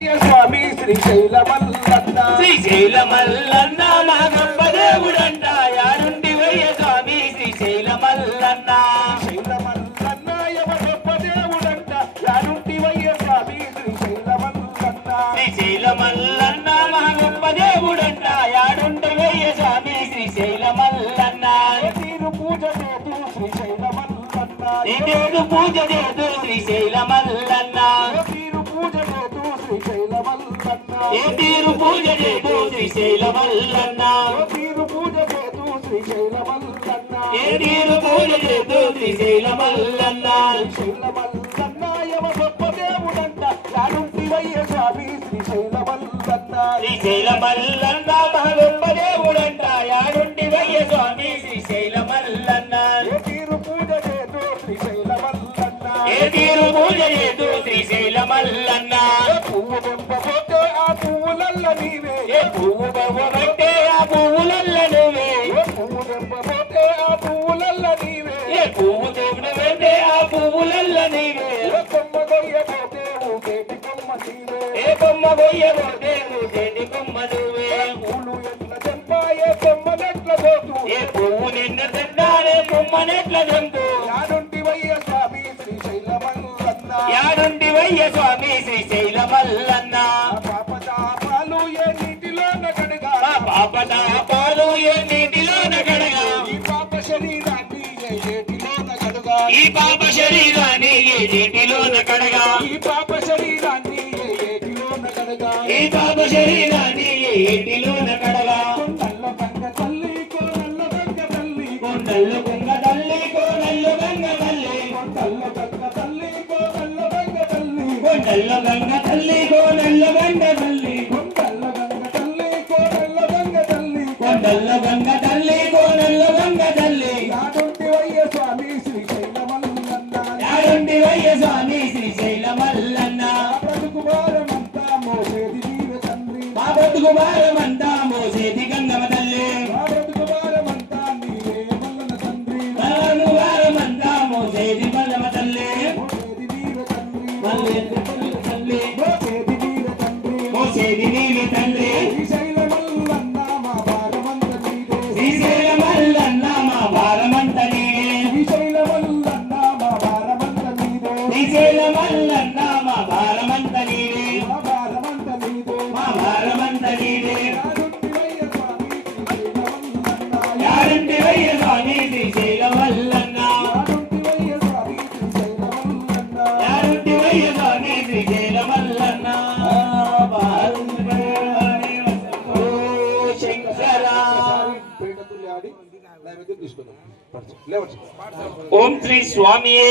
స్వామి శ్రీశైల మల్లన్న శ్రీశైల మల్లన్న మా గొప్ప దేవుడంట యారుండి వయ్య స్వామి శ్రీశైల మల్లన్న శ్రీశైల మల్లన్న యమ గొప్ప దేవుడంట యారుండి వయ్య స్వామి శ్రీశైల మల్లన్న శ్రీశైల మల్లన్న మా గొప్ప దేవుడంట యారుండి వయ్య స్వామి శ్రీశైల మల్లన్న తీరు పూజ చేతు శ్రీశైల మల్లన్న నీదేదు పూజ చేతు శ్రీశైల మల్లన్న తీరు పూజ చేతు శ్రీశైల మల్లన్న ఏ తీరు పూజ చేతు శ్రీశైల మల్లన్న తీరు పూజ చేతు శ్రీశైల మల్లన్న ఏ తీరు పూజ చేతు శ్రీశైల మల్లన్న శ్రీశైల మల్లన్న యమ గొప్ప దేవుడంట యారుండి వయ్య స్వామి శ్రీశైల మల్లన్న శ్రీశైల మల్లన్న మా గొప్ప దేవుడంట యారుండి వయ్య స్వామి శ్రీశైల మల్లన్న తీరు పూజ చేతు శ్రీశైల మల్లన్న ఏ తీరు పూజ చేతు శ్రీశైల మల్లన్న పువ్వు దెబ్బపోతే ఆ పువ్వులల్ల నీవే ఏ పువ్వు బొవ్వబట్టే ఆ పువ్వులల్ల నువ్వే పువ్వు దెబ్బపోతే ఆ పువ్వులల్ల నీవే ఏ పువ్వు తోడు ఆ పువ్వులల్ల నీవే కొమ్మ గొయ్యపోతే ఊగేటి కొమ్మ నీవే ఏ బొమ్మ గొయ్యబోతే నువ్వేటి కొమ్మ నువ్వే పూలు ఎట్ల తెంపాయే కొమ్మనెట్ల పోతూ ఏ పువ్వు నిన్న తింటానే కొమ్మనెట్ల జంతు యాడుంటి వయ్య స్వామి శ్రీశైల మల్లన్న యాడుండి వయ్య స్వామి శ్రీశైల మల్లన్న పాపతాపాలు ఏ నీటిలోన కడగా మా పాప పాలు ఏ నీటిలోన కడగా ఈ పాప శరీరాన్ని ఏ ఏటిలోన కడుగా ఈ పాప శరీరాన్ని ఏ నీటిలోన కడగా ఈ పాప శరీరాన్ని ఏ ఏటిలోన కడగా ఈ పాప శరీరాన్ని ఏ నీటిలోన కడగా కొండల్ల గంగ తల్లి కోనల్ల గంగ తల్లి కొండల్లో గంగ తల్లి కోనల్లో గంగ తల్లి కొండల్ల గంగ తల్లి కోనల్ల గంగ తల్లి కొండల్లో గంగ తల్లి కోనల్లో గంగ తల్లి కొండల్ల గంగ తల్లి కోనల్ల గంగ తల్లి కొండల్లో గంగ తల్లి కోనల్లో గంగ తల్లి యాడుంటి వయ్య స్వామి శ్రీశైల మల్లన్న యాడుండి వయ్య స్వామి శ్రీశైల మల్లన్న బ్రతుకు భారమంతా మోసేది నీవే తండ్రి మా బతుకు భారమంతా మోసేది గంగమ్మ తల్లి మా బ్రతుకు భారమంతా నీవే మల్లన్న తండ్రి బతుకు భారమంతా మోసేది మల్లమ్మ తల్లి మోసేది నీవే తండ్రి మల్లేది తల్లి మోసేది నీవే తండ్రి మోసేది నీవే తండ్రి శ్రీశైల మల్లన్న మా భారమంత నీవే శ్రీశైల మల్లన్న మా భారమంత నీవే శ్రీశైల మల్లన్న మా భారమంత నీవే శ్రీశైల మల్లన్న మా భారమంత నీవే మా భారమంత నీవే మా భారమంత నీవే యాడుంటి వయ్య స్వామి శ్రీశైల మల్లన్న యారుంటి వయ్య స్వామి శ్రీశైల మల్లన్న ఓ శంకర ఓం శ్రీ స్వామియే